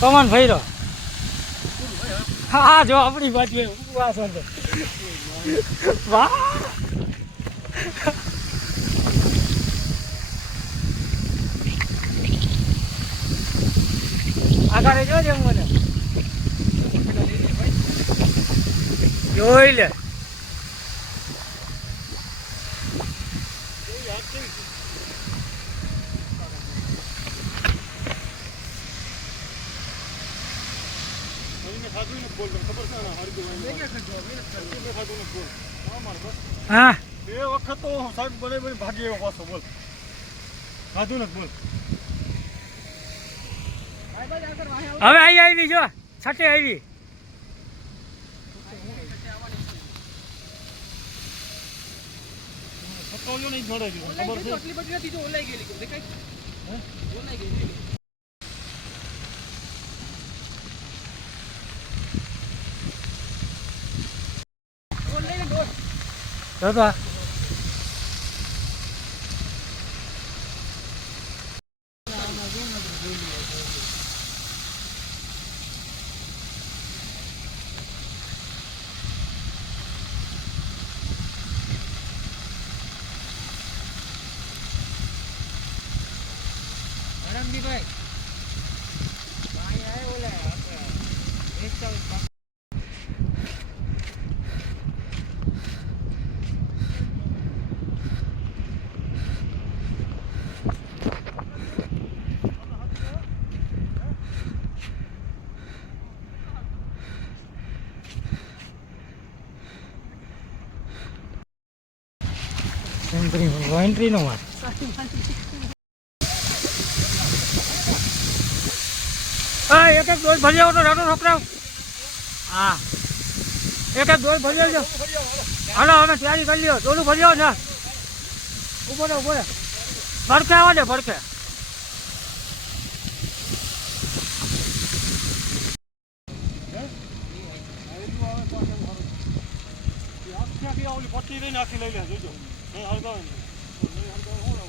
પવન ભૈરો હા જો આપણી બાજુ ઉપવાસ હતો વાહ આગળ જોજે મને જોઈ લે હા બે વખત તો સાહેબ બને ભાગી એવો પાછો બોલ ખાધું ને બોલ હવે આવી જો છઠે આવી નહીં જોડે ખબર છે દાદા ભાઈ એન્ટ્રી નો વાત એક એક ડોલ ભરી આવો તો રાટો છોકરાઓ હા એક એક ડોલ ભરી આવજો હાલો અમે તૈયારી કરી લ્યો ડોલું ભરી આવો ને ઉભો રહો ભડકે આવો ને ભડકે પટ્ટી રહીને આખી લઈ લે જોજો નહીં હળગાવે નહીં હળગાવે